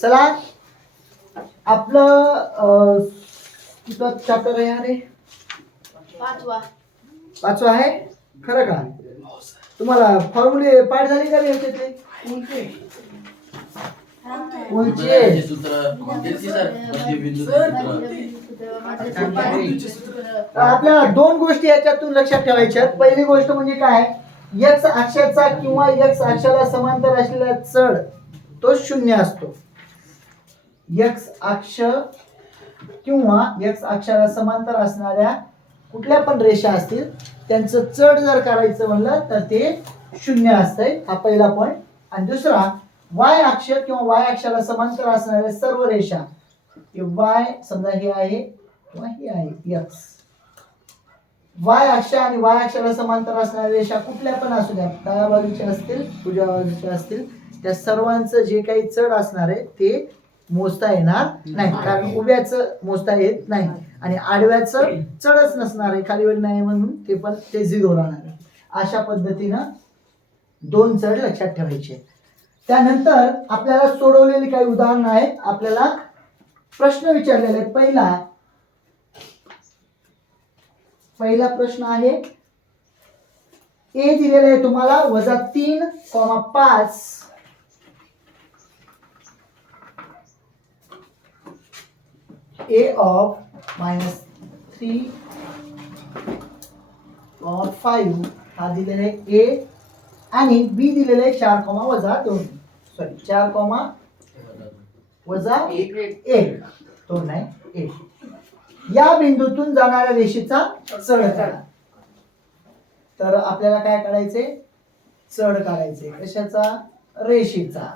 चला आपलं किती चॅप्टर आहे अरे? पाचवा आहे. खरं का? तुम्हाला फॉर्म्युले पाठ झाली का रे याच्यातले? कोणते आपल्याला दोन गोष्टी याच्यातून लक्षात ठेवायच्या. पहिली गोष्ट म्हणजे काय, एक्स अक्षाचा किंवा एक्स अक्षाला समांतर असलेला चढ तो शून्य असतो. एक्स अक्ष किंवा एक्स अक्षाला समांतर असणाऱ्या कुठल्या पण रेषा असतील त्यांचं चढ जर करायचं म्हणलं तर ते शून्य असतंय. हा पहिला पॉईंट. आणि दुसरा, वाय अक्ष किंवा वाय अक्षाला समांतर असणाऱ्या सर्व रेषा, वाय समजा ही आहे किंवा ही आहे एक्स, वाय अक्ष आणि वाय अक्षाला समांतर असणाऱ्या रेषा कुठल्या पण असू द्या, डाव्या बाजूच्या असतील उजव्या बाजूच्या असतील, त्या सर्वांचं जे काही चढ असणार आहे ते मोजता येणार नाही. कारण उभ्याचं मोजता येत नाही आणि आडव्याचं चढच नसणार आहे, खाली वर नाही म्हणून ते पण ते झिरो राहणार आहे. अशा पद्धतीनं दोन चढ लक्षात ठेवायचे. त्यानंतर आपल्याला सोडवलेली काही उदाहरणं आहेत. आपल्याला प्रश्न विचारलेले आहेत. पहिला प्रश्न आहे, ए दिलेला आहे तुम्हाला -3,5 a of -3,5 हा दिलेला आहे ए, आणि बी दिलेला आहे 4,-2 सॉरी 4,-1 तो नाही 1. या बिंदूतून जाणाऱ्या रेषेचा चढ करा. तर आपल्याला काय काढायचे, चढ काढायचे. कशाचा? रेषेचा.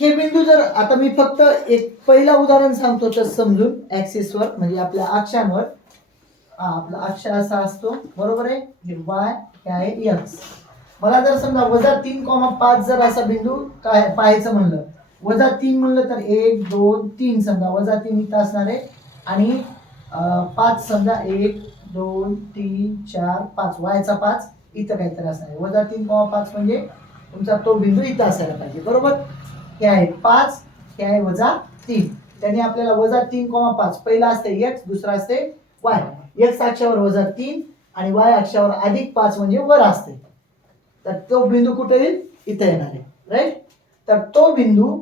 हे बिंदू जर आता मी फक्त एक पहिला उदाहरण सांगतो तर समजून, ऍक्सिसवर म्हणजे आपल्या अक्षांवर. आपला अक्ष असा असतो, बरोबर आहे. हे वाय, हे आहे एक्स. मला जर समजा -3,5 जर असा बिंदू काय पाहायचं म्हणलं, -3 म्हणलं तर 1 2 3 समजा -3 इथं असणार आहे आणि 5 समजा 1 2 3 4 5 वायचा 5 इथं काहीतरी असणार आहे. -3,5 म्हणजे तुमचा तो बिंदू इथं असायला पाहिजे, बरोबर. हे आहे 5, हे आहे -3. त्याने आपल्याला -3,5 पहिला असते एक्स, दुसरा असते वाय. एक्स अक्षावर -3 आणि वाय अक्षावर +5 म्हणजे वर असते. तर तो बिंदू कुठे येईल? इथे येणार आहे, राईट. तर तो बिंदू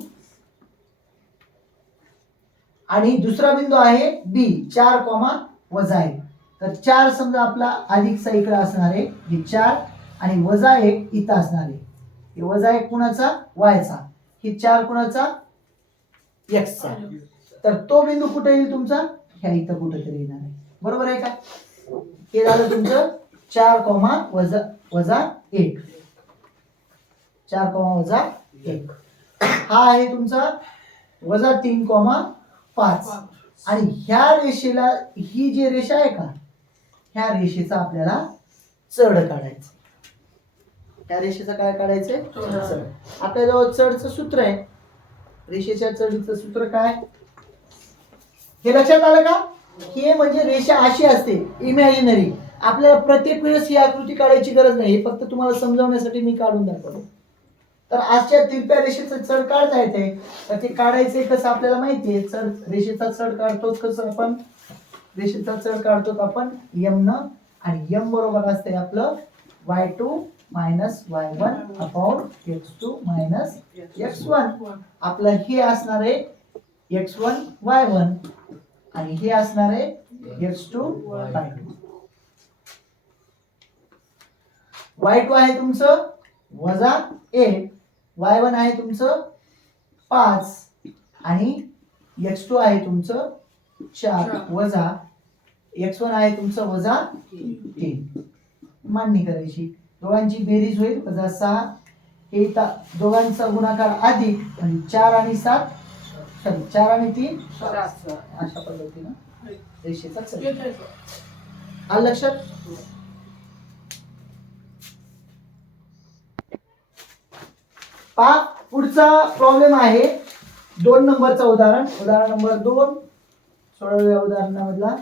आणि दुसरा बिंदू आहे बी 4,-1. तर 4 समजा आपला अधिकचा इकडे असणार आहे, हे 4 आणि -1 इथं असणार आहे. हे -1 कुणाचा? वायचा. हे 4 कुणाचा? एक्सचा. तर तो बिंदू कुठे येईल तुमचा? ह्या इथं कुठेतरी येणार आहे, बरोबर आहे का? हे झालं तुमचं 4,-1. 4,-1. हा आहे तुमचा -3,5. आणि ह्या रेषेला, ही जी रेषा आहे का, ह्या रेषेचा आपल्याला चढ काढायचं. ह्या रेषेचा काय काढायचंय? चढ. आपल्याजवळ चढचं सूत्र आहे. रेषेच्या चढीचं सूत्र काय? हे लक्षात आलं का? हे म्हणजे रेषा अशी असते इमॅजिनरी. आपल्याला प्रत्येक वेळेस ही आकृती काढायची गरज नाही, फक्त तुम्हाला समजावण्यासाठी मी काढून दाखवतो. तर आजच्या तिरप्या रेषेचं चढ काढता येते. तर ते काढायचे कसं आपल्याला माहितीये. चढ, रेषेचा चढ काढतो कसं आपण? रेषेचा चढ काढतो आपण m न, आणि m बरोबर असते आपलं y2 - y1 upon x2 - x1. आपलं हे असणार आहे x1 y1 आणि हे असणार आहे x2 y2. y2 आहे तुमचं -1, y1 आहे तुमचं 5 आणि x2 आहे तुमचं 4 वजा x1 आहे तुमचं -3. मांडणी करायची. दोघांची बेरीज होईल -6. हे दोघांचा गुणाकार अधिक, आणि 4 आणि 7 सॉरी 4 आणि 3 अशा पद्धतीनं रेषेचा चढ. आलं लक्षात? पहा पुढचा प्रॉब्लेम आहे 2 नंबरचा उदाहरण नंबर 2 सोडवलेल्या उदाहरणामधला.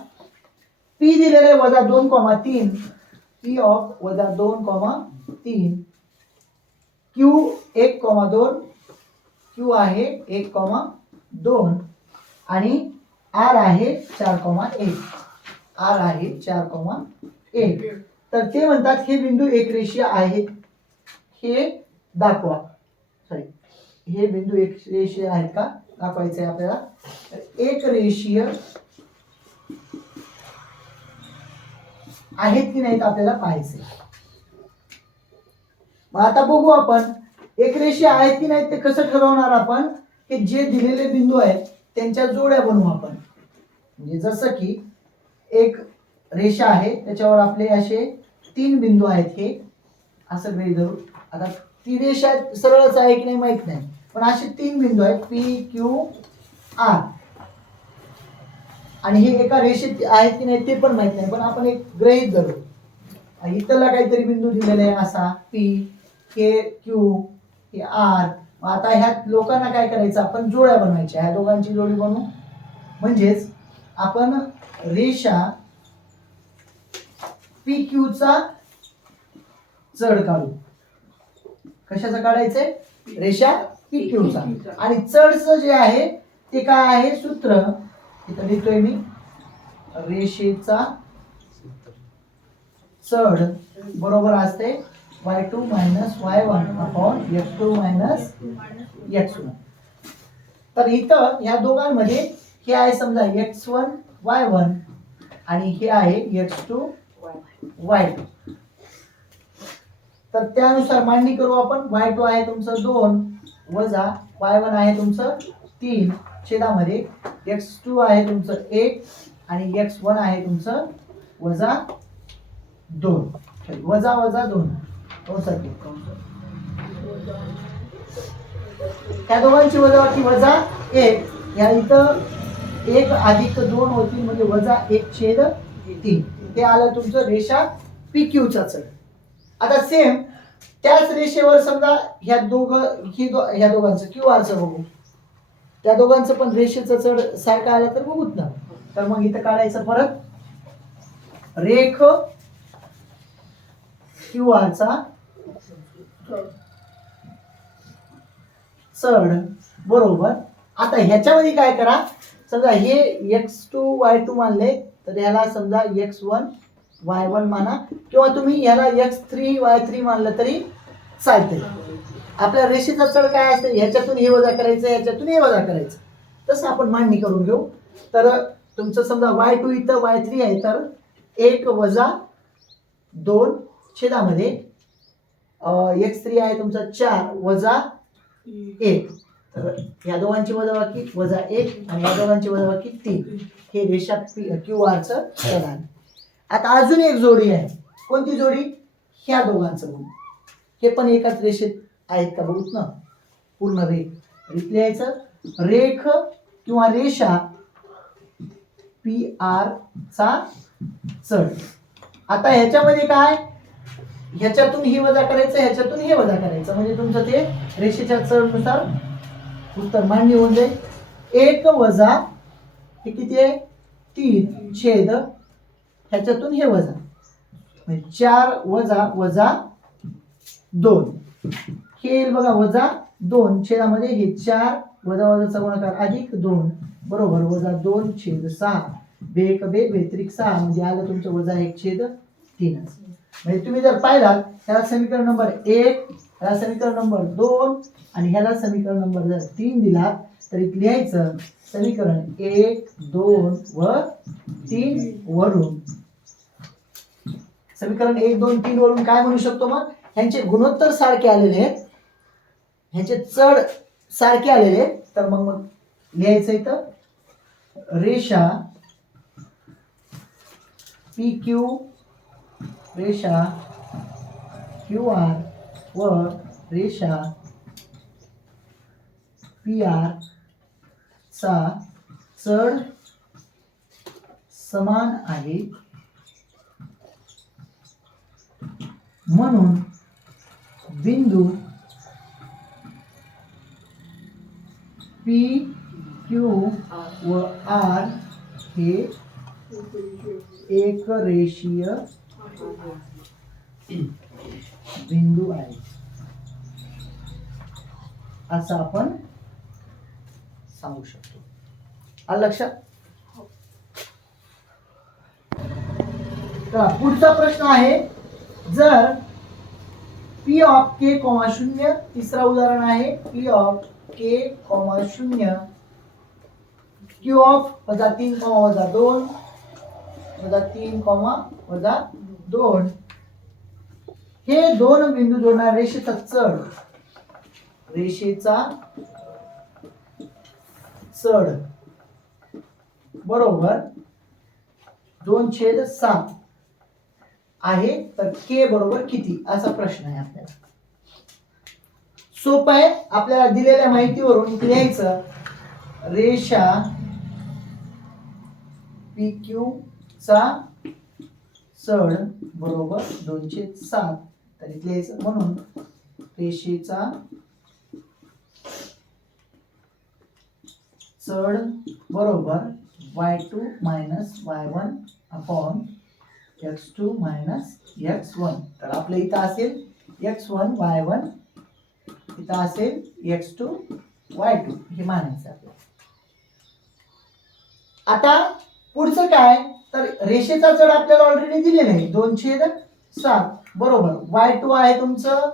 पी दिलेले -2,3. पी ऑफ -2,3 क्यू 1,2, क्यू आहे 1,2 आणि आर आहे 4,1, आर आहे 4,1. तर ते म्हणतात हे बिंदू एकरेषीय आहेत, हे दाखवा. सॉरी, हे बिंदू एकरेषीय आहेत का दाखवायचं आहे आपल्याला. एकरेषीय आहेत की नाहीत आपल्याला पाहायचे. मग आता बघू आपण एकरेषीय आहेत की नाहीत ते कसं ठरवणार आपण. हे जे दिलेले बिंदू आहेत त्यांच्या जोड्या बनवू आपण. म्हणजे जसं की एक रेषा आहे त्याच्यावर आपले असे 3 बिंदू आहेत, हे असं गृहीत धरू. आता ती रेषा सरळच आहे की नाही माहित नाही, पण असे 3 बिंदू आहेत पी क्यू आर, आणि हे एका रेषेत आहेत की नाही ते पण माहित नाही, पण आपण एक गृहीत धरू. इथला काहीतरी बिंदू दिलेला आहे असा पी, हे क्यू, हे आर. आता ह्या लोकांना काय करायचं, आपण जोड्या बनवायच्या. ह्या दोघांची जोडी बनवू म्हणजेच आपण रेषा पी क्यू चा चढ काढू. कशाचं काढायचंय, रेषा पी क्यू चा. आणि चढचं जे आहे ते काय आहे, सूत्र इथं लिहितोय मी. रेषेचा चढ बरोबर असते y2 minus y1 upon x2 minus x1. तर इथं ह्या दोघांमध्ये हे आहे समजा x1 y1 आणि हे आहे x2 y2. तर त्यानुसार मांडणी करू आपण. y2 आहे तुमचं 2 वजा y1 आहे तुमचं 3 छेदामध्ये x2 आहे तुमचं 1 आणि x1 आहे तुमचं वजा 2, वजा वजा 2 कंसात. त्या दोघांची वजाबाकी वजा 1. या इथं 1 अधिक 2 होतील म्हणजे वजा 1/3. हे आलं तुमचं रेषा पी क्यू चा चढ. आता सेम त्याच रेषेवर समजा ह्या दोघांचं क्यू आरचं बघू. त्या दोघांचं पण रेषेचं चढ सारखं आलं तर बघूत ना. तर मग इथं काढायचं परत रेख क्यू आरचा चढ बरोबर. आता ह्याच्यामध्ये काय करा, समजा हे x2 y2 मानले तर ह्याला समजा x1 y1 माना, किंवा तुम्ही ह्याला x3 y3 मानलं तरी चालते. आपल्या रेषेचा चढ काय असते, ह्याच्यातून हे वजा करायचं, ह्याच्यातून हे वजा करायचं. तसं आपण मांडणी करून घेऊ. तर तुमचं समजा y2 इथं y3 आहे तर 1 वजा 2 छेदामध्ये x3 आहे तुमचा 4 वजा 1. तर ह्या दोघांची वजाबाकी वजा 1 आणि ह्या दोघांची वजाबाकी 3. हे रेषा क्यू आरचं चढ आहे. आता अजून एक जोडी आहे. कोणती जोडी, ह्या दोघांचं बघू. हे पण एकाच रेषेत आहेत का बघूत ना. पूर्ण रेख लिहायचं, रेख किंवा रेषा पी आर चा चढ. आता ह्याच्यामध्ये काय, ह्याच्यातून ही वजा करायचं, ह्याच्यातून हे वजा करायचं, म्हणजे तुमचं ते रेषेच्या चढनुसार उत्तर मांडणी होऊन जाईल. 1 वजा हे किती आहे 3 छेद ह्याच्यातून हे वजा, म्हणजे 4 वजा वजा 2. हे येईल बघा वजा 2 छेदामध्ये हे 4 वजा वजाचा गुणाकार अधिक 2 बरोबर वजा 2/6. बेक बे बेत्रिक 6 म्हणजे आलं तुमचं वजा 1/3. म्हणजे तुम्ही जर पाहिलात ह्याला समीकरण नंबर 1, ह्याला समीकरण नंबर 2 आणि ह्याला समीकरण नंबर जर 3 दिला तर इथे लिहायचं समीकरण 1, 2 व 3 वरून. समीकरण 1, 2, 3 वरून काय म्हणू शकतो, मग ह्यांचे गुणोत्तर सारखे आलेले आहेत, ह्याचे चढ सारखे आलेले आहेत. तर मग लिहायचं इथं रेषा पी क्यू, रेषा क्यू आर व रेषा पी आर चा चढ समान आहे, म्हणून बिंदू पी क्यू व आर हे एक रेषीय बिंदू आहे. असं आपण सांगू शकतो. आलं लक्षात? तर पुढचा प्रश्न आहे, जर P ऑफ K, 0, तिसरा उदाहरण आहे P of K, 0, Q of -3, -2, -3, -2 हे दोन बिंदू जोडणाऱ्या रेषेचा चढ बरोबर 2/7 आहे, तर K बरोबर किती, असा प्रश्न आहे आपल्याला. सोपं आहे, आपल्याला दिलेल्या माहितीवरून लिहायचं, रेषा PQ चा चढ बरोबर 2/7, तर इथे लिहायचं, म्हणून रेषेचा चढ बरोबर y2 - y1 upon x2 - x1. तर आपल्या इथं असेल x1 y1, इथं असेल x2 y2, हे मानायचं आपल्याला. आता पुढचं काय, तर रेषेचा चढ आपल्याला ऑलरेडी दिलेला आहे 2/7 बरोबर. y2 आहे तुमचं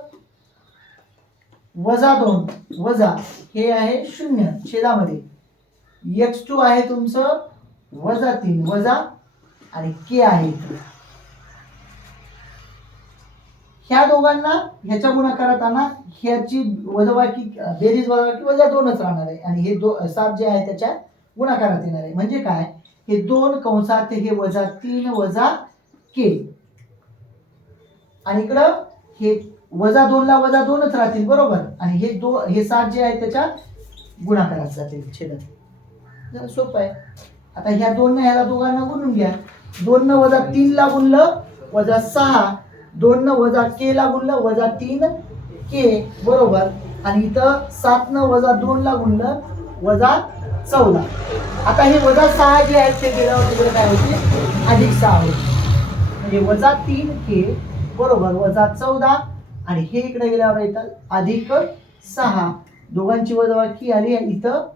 -2 वजा हे आहे 0 छेदामध्ये, x2 आहे तुमचं -3 वजा, आणि K आहे ह्या दोघांना ह्याच्या गुणाकारात आणा, ह्याची वजाबाकी बेरीज वजाबाकी -2च राहणार आहे, आणि हे 7 जे आहे त्याच्या गुणाकारात येणार आहे. म्हणजे काय, हे 2 कंसात हे -3 वजा K, आणि इकडं हे -2 ला -2च राहतील बरोबर, आणि हे 7 जे आहे त्याच्या गुणाकारात जातील छेदात. जरा सोपं आहे. आता ह्या 2 ने ह्याला दोघांना गुणून घ्या, 2 न -3 ला गुणलं -6, 2 न K ला गुणलं -3K बरोबर, आणि इथं 7 न -2 ला गुणलं -14. आता हे -6 जे आहेत ते गेल्यावर तिकडे काय होते, +6 होते, म्हणजे -3K बरोबर -14, आणि हे इकडे गेल्यावर येतात +6, दोघांची वजाबाकी आली, इथं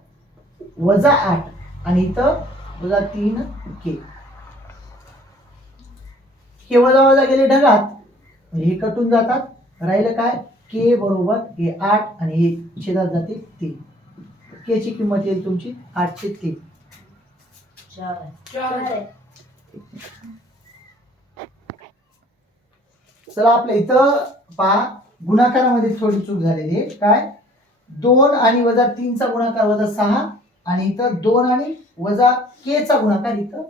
-8, आणि इथं -3K. हे वजा गेले ढगात, म्हणजे हे कटून जातात, राहिलं काय, K बरोबर हे 8, आणि हे छेदात जाते 3. K ची किंमत येईल तुमची 8/3. 4. चला आपल्या इथं पहा, गुणाकारामध्ये थोडी चूक झालेली आहे. काय, 2 आणि -3 चा गुणाकार -6, आणि इथं 2 आणि K चा गुणाकार इथं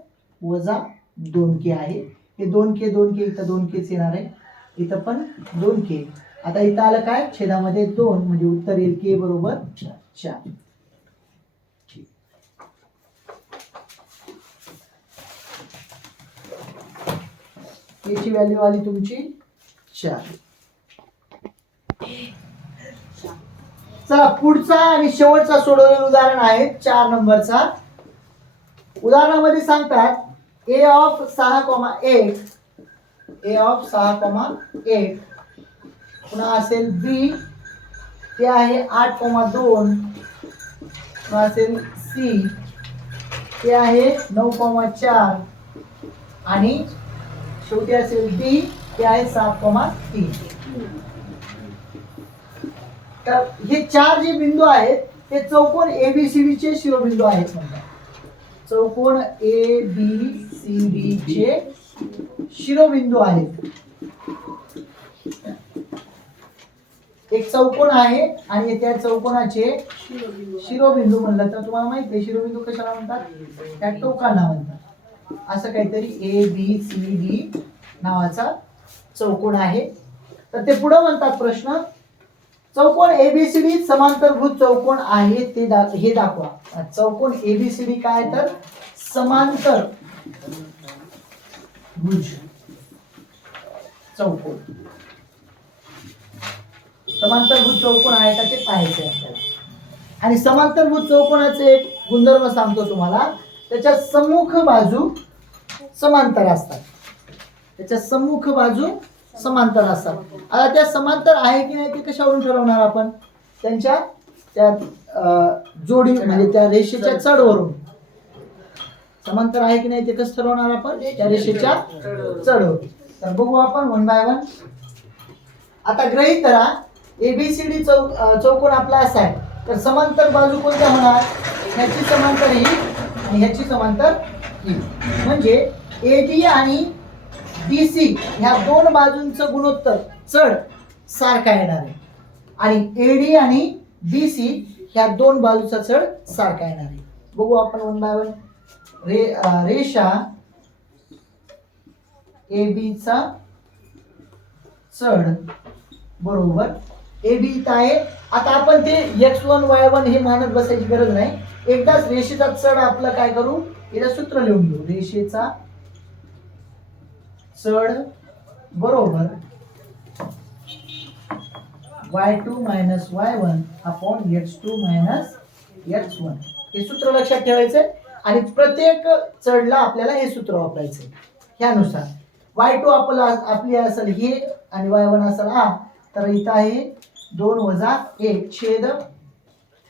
-2K आहे. हे 2K इथं 2Kच येणार आहे, इथं पण 2K. आता इथं आलं काय, छेदामध्ये 2, म्हणजे उत्तर येईल K बरोबर 4. K ची व्हॅल्यू आली तुमची 4. चला पुढचा आणि शेवटचा सोडवलेलं उदाहरण आहे 4 नंबरचा. उदाहरणामध्ये सांगतात A ऑफ 6,8, A ऑफ 6,8, पुन्हा असेल B, ते आहे 8,2, पुन्हा असेल C, ते आहे 9,4, आणि शेवटी असेल D, ते आहे 7,3. तर हे 4 जे बिंदू आहेत ते चौकोन ABCD चे शिरोबिंदू आहेत म्हणतात. चौकोन ABCD चे शिरोबिंदू आहेत. एक चौकोन आहे आणि त्या चौकोनाचे शिरोबिंदू म्हणलं तर तुम्हाला माहिती आहे शिरोबिंदू कशाला म्हणतात, त्या टोकाला म्हणतात. असं काहीतरी ABCD नावाचा चौकोन आहे. तर ते पुढे म्हणतात प्रश्न, चौकोन ABCD समांतरभुज चौकोन आहे ते हे दाखवा. चौकोन ABCD काय, तर समांतर भुज चौकोन, समांतरभुज चौकोन आहे का ते पाहायचे आपल्याला. आणि समांतरभुज चौकोनाचे एक गुणधर्म सांगतो तुम्हाला, त्याच्या सम्मुख बाजू समांतर असतात. त्याच्या सम्मुख बाजू समांतर असतात. आता त्या समांतर आहे की नाही ते कशावरून ठरवणार आपण, त्यांच्या त्या जोडी म्हणजे त्या रेषेच्या चढवरून समांतर आहे की नाही ते कसं ठरवणार आपण त्या रेषेच्या चढवरून. तर बघू आपण वन बाय वन. आता गृहीत धरा एबीसीडी चौकोन आपला असा आहे, तर समांतर बाजू कोणत्या होणार, ह्याची समांतर ही आणि ह्याची समांतर ही. म्हणजे एडी आणि बीसी ह्या दोन बाजूंचं गुणोत्तर चढ सारखा येणार आहे आणि एडी आणि बीसी ह्या दोन बाजूचा चढ सारखा येणार आहे. बघू आपण वन बाय वन. रेषा AB चा चढ बरोबर AB इथं आहे. आता आपण ते x1 y1 हे मानत बसायची गरज नाही. एकदाच रेषेचा चढ आपलं काय करू, याला सूत्र लिहून घेऊ. रेषेचा चढ बरोबर y2 minus y1 upon x2 minus x1. हे सूत्र लक्षात ठेवायचं आणि प्रत्येक चढला आपल्याला हे सूत्र वापरायचं. ह्यानुसार y2 आपली असेल हे आणि y1 असेल हा, तर इथं आहे 2 वजा 1 छेद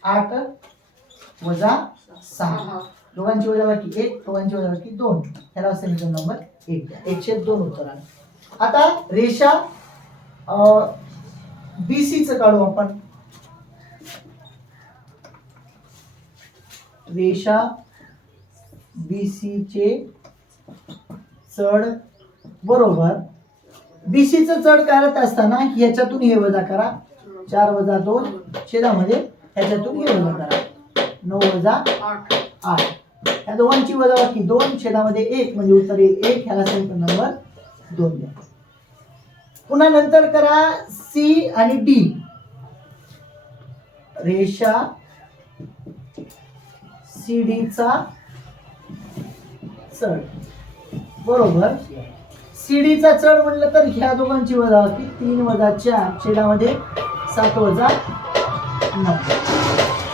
8 वजा 6. दोघांची वजाबाकी 1, दोघांची वजाबाकी 2. ह्याला समीकरण नंबर 1 द्या. 1/2 उत्तर आलं. आता रेषा BC चं काढू आपण. रेषा BC चे चढ बरोबर BC चं चढ करत असताना ह्याच्यातून हे वजा करा. 4 वजा 2 छेदामध्ये ह्याच्यातून हे वजा करा. 9 वजा 8. या दोघांची वजाबाकी 2 छेदामध्ये 1 म्हणजे उत्तर येईल 1. ह्याला समीकरण नंबर 2 द्या. पुन्हा नंतर करा C आणि D. रेषा CD चा चढ बरोबर CD चा चढ म्हटलं तर ह्या दोघांची वजाबाकी 3 वजा 4 छेदामध्ये 7 वजा 9.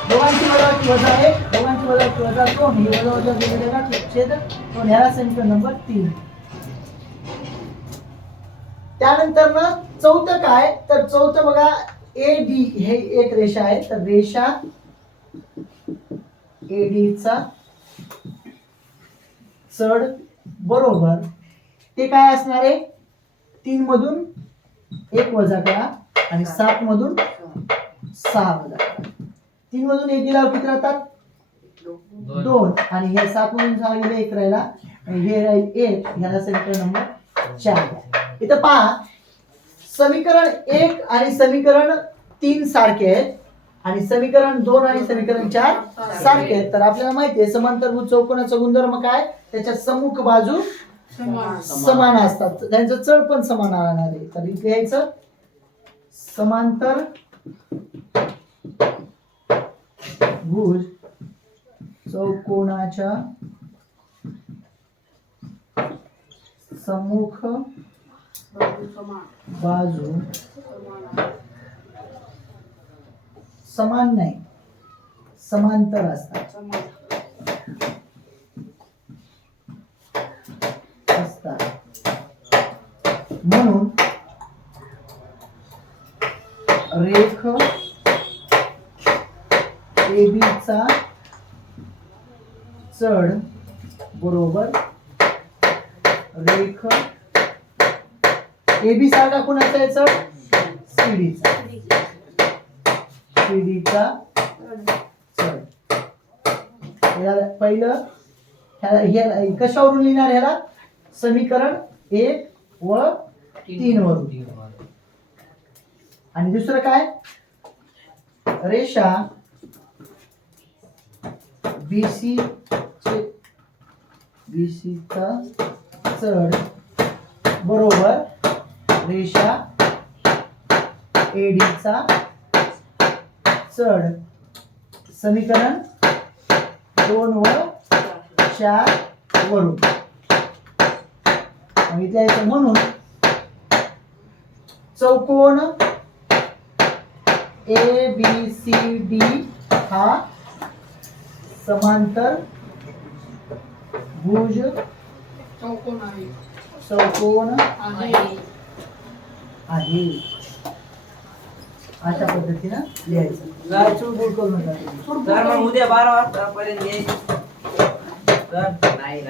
दोघांची वजाबाकी वजा 1, दोघांची वजाबाकी वजा 2. ही वजा वजा गेलेले का छेद 2. ह्याला समीकरण नंबर 3. त्यानंतर ना चौथं काय, तर चौथं बघा AD हे एक रेषा आहे, तर रेषा AD चा चढ बरोबर ते काय असणार आहे, 3 मधून 1 वजा करा आणि 7 मधून 6 वजा करा. 3 मधून 1 गेल्यावर किती राहतात 2 आणि हे 7 मधून 6 गेले 1 राहिला आणि हे राहील 1. ह्याला समीकरण नंबर 4. इथं पहा समीकरण 1 आणि समीकरण 3 सारखे आहेत आणि समीकरण 2 आणि समीकरण 4 सारखे आहेत. तर आपल्याला माहिती आहे समांतरभुज चौकोनाचा गुणधर्म काय, त्याच्या सम्मुख बाजू समान असतात, त्यांचं चढ पण समान राहणार आहे. तर इथे यायचं समांतर भुज चौकोनाच्या सम्मुख बाजू समान नाही समांतर असतात. म्हणून रेख AB चा चढ बरोबर रेख AB सारखा कोणाचा आहे चढ, CD चा. CD चा चढ. पहिलं ह्याला कशावरून लिहिणार, ह्याला समीकरण 1 व 3 वरून. आणि दुसरं काय, रेषा BC चा चढ बरोबर रेषा AD चा चढ. समीकरण 2 व 4 वरून. म्हणून चौकोन ABCD हा समांतर भुज चौकोन आहे. अशा पद्धतीनं लिहायचं. काय चुळबुळ करू नका. सर मग उद्या 12 वाजता पर्यंत यायचं. सर नाही